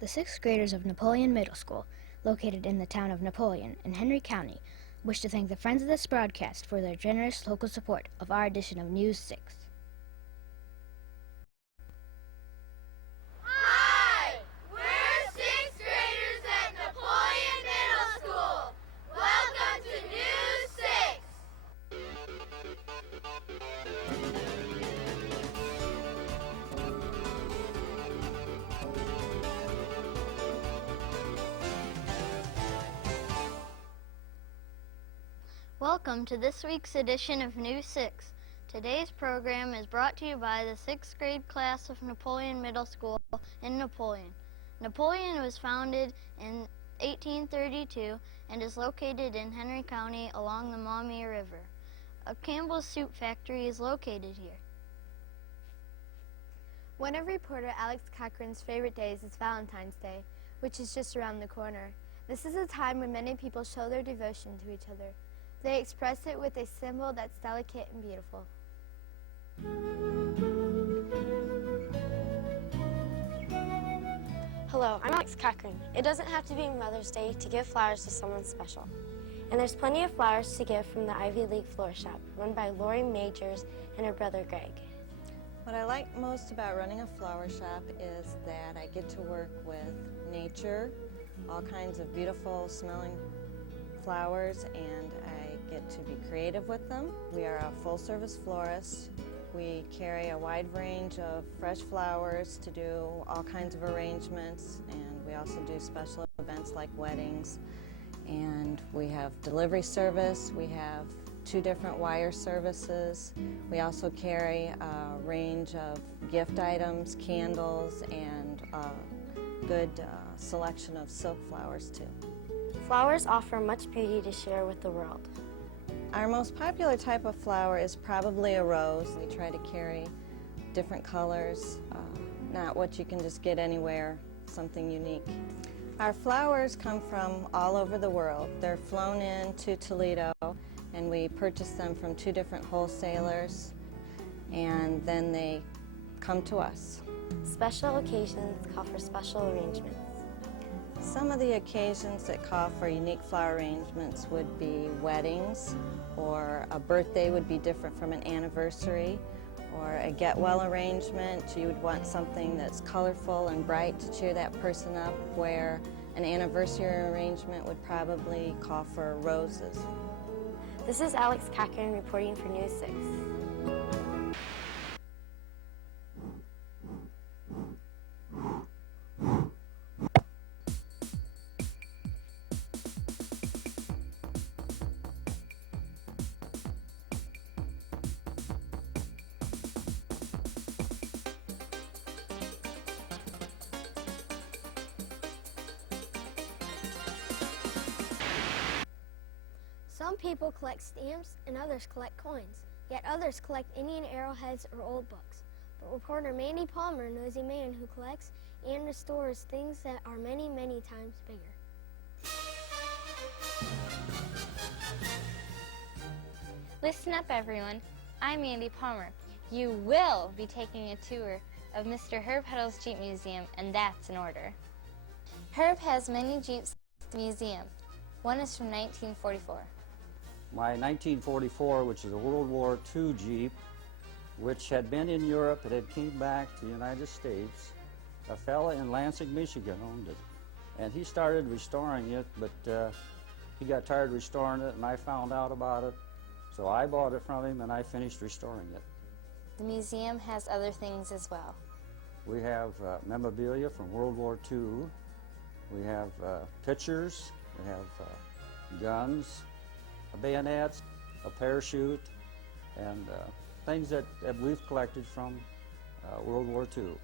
The sixth graders of Napoleon Middle School, located in the town of Napoleon in Henry County, wish to thank the friends of this broadcast for their generous local support of our edition of News 6. Hi! We're sixth graders at Napoleon Middle School. Welcome to News 6. Welcome to this week's edition of News 6. Today's program is brought to you by the 6th grade class of Napoleon Middle School in Napoleon. Napoleon was founded in 1832 and is located in Henry County along the Maumee River. A Campbell's Soup factory is located here. One of reporter Alex Cochran's favorite days is Valentine's Day, which is just around the corner. This is a time when many people show their devotion to each other. They express it with a symbol that's delicate and beautiful. Hello, I'm Alex Cochran. It doesn't have to be Mother's Day to give flowers to someone special. And there's plenty of flowers to give from the Ivy League Flower Shop, run by Lori Majors and her brother Greg. What I like most about running a flower shop is that I get to work with nature, all kinds of beautiful smelling flowers, and I get to be creative with them. We are a full-service florist. We carry a wide range of fresh flowers to do all kinds of arrangements, and we also do special events like weddings. And we have delivery service. We have 2 different wire services. We also carry a range of gift items, candles, and a good selection of silk flowers too. Flowers offer much beauty to share with the world. Our most popular type of flower is probably a rose. We try to carry different colors, not what you can just get anywhere, something unique. Our flowers come from all over the world. They're flown in to Toledo, and we purchase them from 2 different wholesalers, and then they come to us. Special occasions call for special arrangements. Some of the occasions that call for unique flower arrangements would be weddings, or a birthday would be different from an anniversary, or a get well arrangement. You would want something that's colorful and bright to cheer that person up, where an anniversary arrangement would probably call for roses. This is Alex Cochran reporting for News 6. Some people collect stamps and others collect coins, yet others collect Indian arrowheads or old books. But reporter Mandy Palmer knows a man who collects and restores things that are many, many times bigger. Listen up, everyone. I'm Mandy Palmer. You will be taking a tour of Mr. Herb Huddle's Jeep Museum, and that's in order. Herb has many Jeeps at the museum. One is from 1944. My 1944, which is a World War II Jeep, which had been in Europe, it had came back to the United States. A fella in Lansing, Michigan owned it. And he started restoring it, but he got tired restoring it, and I found out about it. So I bought it from him, and I finished restoring it. The museum has other things as well. We have memorabilia from World War II. We have pictures. We have guns, bayonets, a parachute, and things that we've collected from World War II.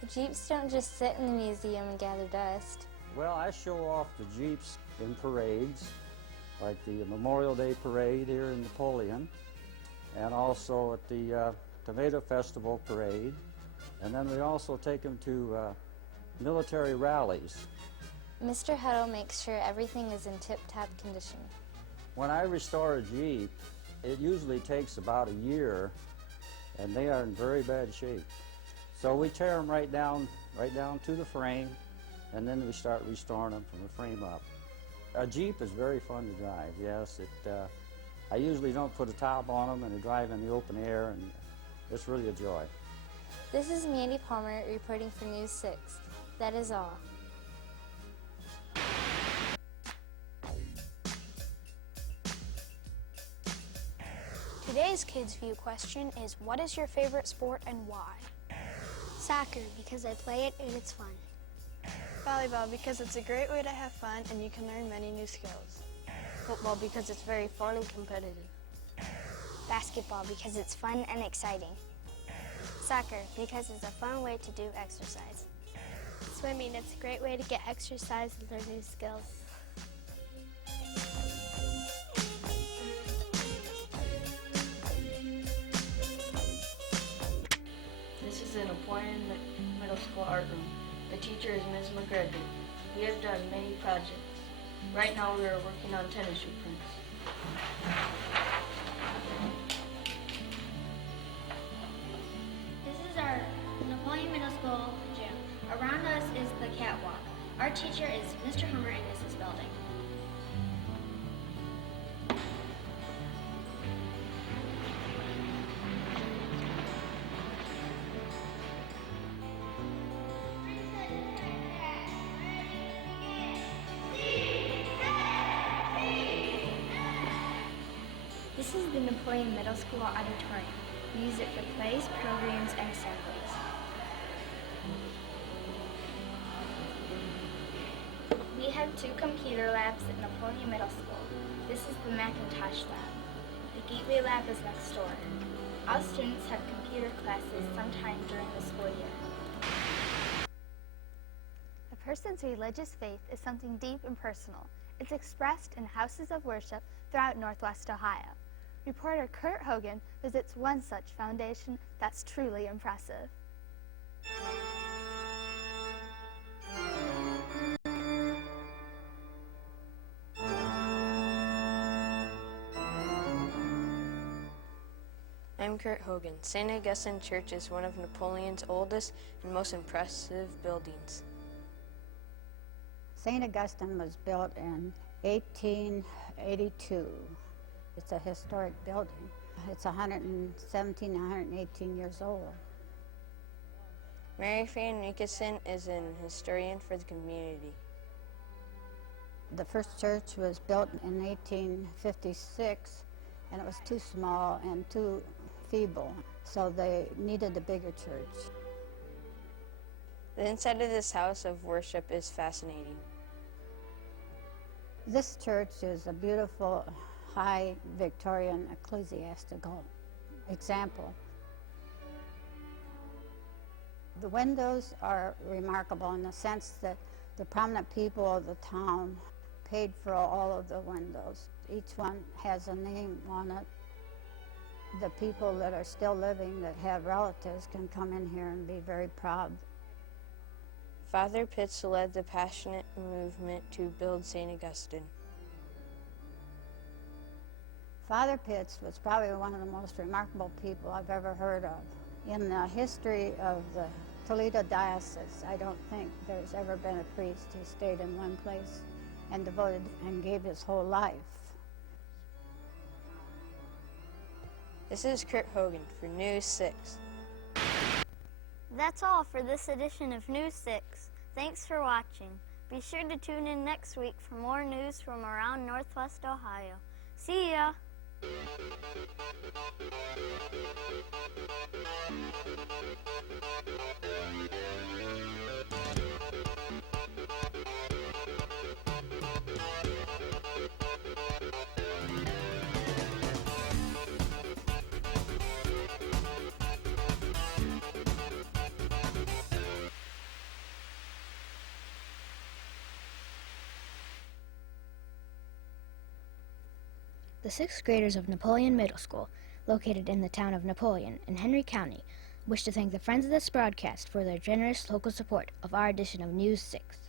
The Jeeps don't just sit in the museum and gather dust. Well, I show off the Jeeps in parades, like the Memorial Day Parade here in Napoleon, and also at the Tomato Festival Parade. And then we also take them to military rallies. Mr. Huddle makes sure everything is in tip-top condition. When I restore a Jeep, it usually takes about a year, and they are in very bad shape. So we tear them right down to the frame, and then we start restoring them from the frame up. A Jeep is very fun to drive, yes. I usually don't put a top on them and I drive in the open air, and it's really a joy. This is Mandy Palmer reporting for News 6. That is all. Today's Kids View question is, what is your favorite sport and why? Soccer, because I play it and it's fun. Volleyball, because it's a great way to have fun and you can learn many new skills. Football, because it's very fun and competitive. Basketball, because it's fun and exciting. Soccer, because it's a fun way to do exercise. Swimming, it's a great way to get exercise and learn new skills. This is the Napoleon Middle School art room. The teacher is Ms. McGregor. We have done many projects. Right now we are working on tennis shoe prints. This is our Napoleon Middle School gym. Around us is the catwalk. Our teacher is Mr. Hummer in this building. This is the Napoleon Middle School auditorium. We use it for plays, programs, and assemblies. We have 2 computer labs at Napoleon Middle School. This is the Macintosh lab. The Gateway lab is next door. All students have computer classes sometime during the school year. A person's religious faith is something deep and personal. It's expressed in houses of worship throughout Northwest Ohio. Reporter Kurt Hogan visits one such foundation that's truly impressive. I'm Kurt Hogan. St. Augustine Church is one of Napoleon's oldest and most impressive buildings. St. Augustine was built in 1882. It's a historic building. It's 117, 118 years old. Mary Van Nickerson is an historian for the community. The first church was built in 1856, and it was too small and too feeble, so they needed a bigger church. The inside of this house of worship is fascinating. This church is a beautiful, high Victorian ecclesiastical example. The windows are remarkable in the sense that the prominent people of the town paid for all of the windows. Each one has a name on it. The people that are still living that have relatives can come in here and be very proud. Father Pitts led the passionate movement to build St. Augustine. Father Pitts was probably one of the most remarkable people I've ever heard of. In the history of the Toledo Diocese, I don't think there's ever been a priest who stayed in one place and devoted and gave his whole life. This is Kurt Hogan for News 6. That's all for this edition of News 6. Thanks for watching. Be sure to tune in next week for more news from around Northwest Ohio. See ya! The 6th graders of Napoleon Middle School, located in the town of Napoleon in Henry County, wish to thank the friends of this broadcast for their generous local support of our edition of News 6.